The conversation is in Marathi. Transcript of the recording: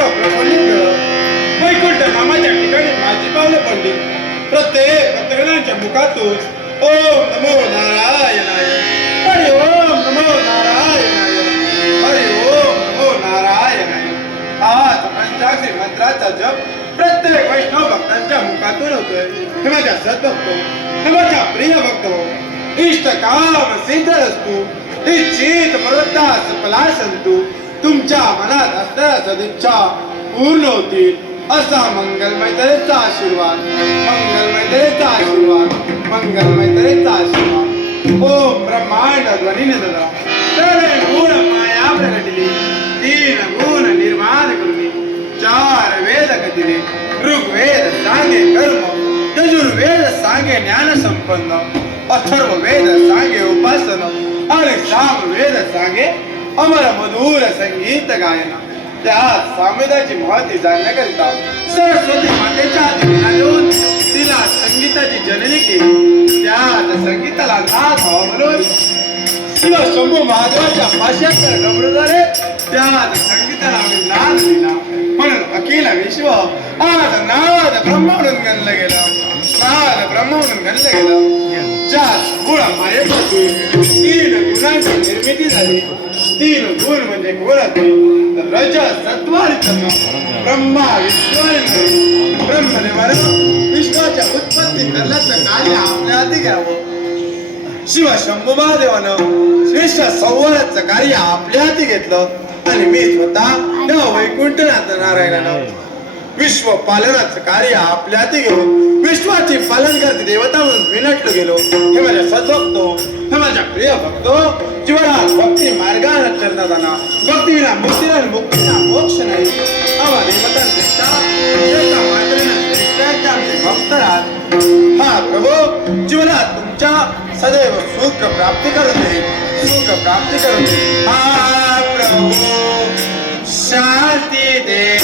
असं प्रफुल्लित वैकुंठ नामाच्या ठिकाणी माझी पावलं पडली. प्रत्येक भक्तगणांच्या मुखातून ओम नमो नारायणाय, हरि ओम नमो नारायणाय, हरि ओम नमो नारायणाय. आज पंचाक्षरी मंत्राचा जप प्रत्येक वैष्णव भक्तांच्या मुखातून होतोय. हे माझ्या सद्भक्त, हे माझ्या प्रिय भक्त, इष्ट काम सिद्ध असतो, इच्छित मनोरथा सफला संतु. तुमच्या मनात असणाऱ्या सदिच्छा पूर्ण होतील असा मंगलमय तऱ्हेचा आशीर्वाद, मंगलमय तऱ्हेचा आशीर्वाद, मंगलमय तऱ्हेचा आशीर्वाद. ओम ब्रह्मांड ध्वनीने ददा सर्व गुण माया प्रगटिले, तीन गुण निर्माण करुनी, चार वेद गतीने, ऋग्वेद सांगे कर्म, यजुर्वेद सांगे ज्ञान संपन्न, अथर्व वेद सांगे उपासना आणि सामवेद सांगे अमर मधुर संगीत गायन. त्यात सामवेदाची महती जाणण्याकरिता सरस्वती मातेच्या दिव्यांना देऊन तिला संगीताची जननी केली. त्यात संगीताला नाथ व्हावा म्हणून शिव शंभू महादेवाच्या पाशांतर डमरूद्वारे त्यात संगीताला आम्ही नाद दिला. म्हणून अखिल विश्व आज नाद ब्रह्म म्हणून गणलं गेलं, नाद ब्रह्म म्हणून गणलं गेलं. चार गुण मायेपासून तीन गुणांची निर्मिती झाली. तीन गुण म्हणजे कोणते? रज सत्व आणि तम. ब्रह्मा विष्णू आणि ब्रह्मदेवानं विष्णूच्या उत्पत्ती करण्याचं कार्य आपल्या हाती घ्यावं. शिव शंभू महादेवानं श्रेष्ठ संवादाचं कार्य आपल्या हाती घेतलं आणि मी स्वतः त्या वैकुंठनाथ नारायणानं विश्व पालनाचं कार्य आपल्या हाती घेऊन विश्वाची पालन करते देवता म्हणून विनटलो गेलो. हे माझ्या सद्भक्त, हे माझ्या प्रिय भक्त, जीवनात भक्ती मार्गाने चरणात जाणार. भक्ती विना मुक्ती नाही, मुक्ती विना मोक्ष नाही. आम्हा देवतांपेक्षा एका मात्रेनं श्रेष्ठ आमचे भक्त राहत. हा प्रभू जीवनात तुमच्या सदैव सुख प्राप्ती करून दे, सुख प्राप्ती करून दे. हा प्रभू शांती दे.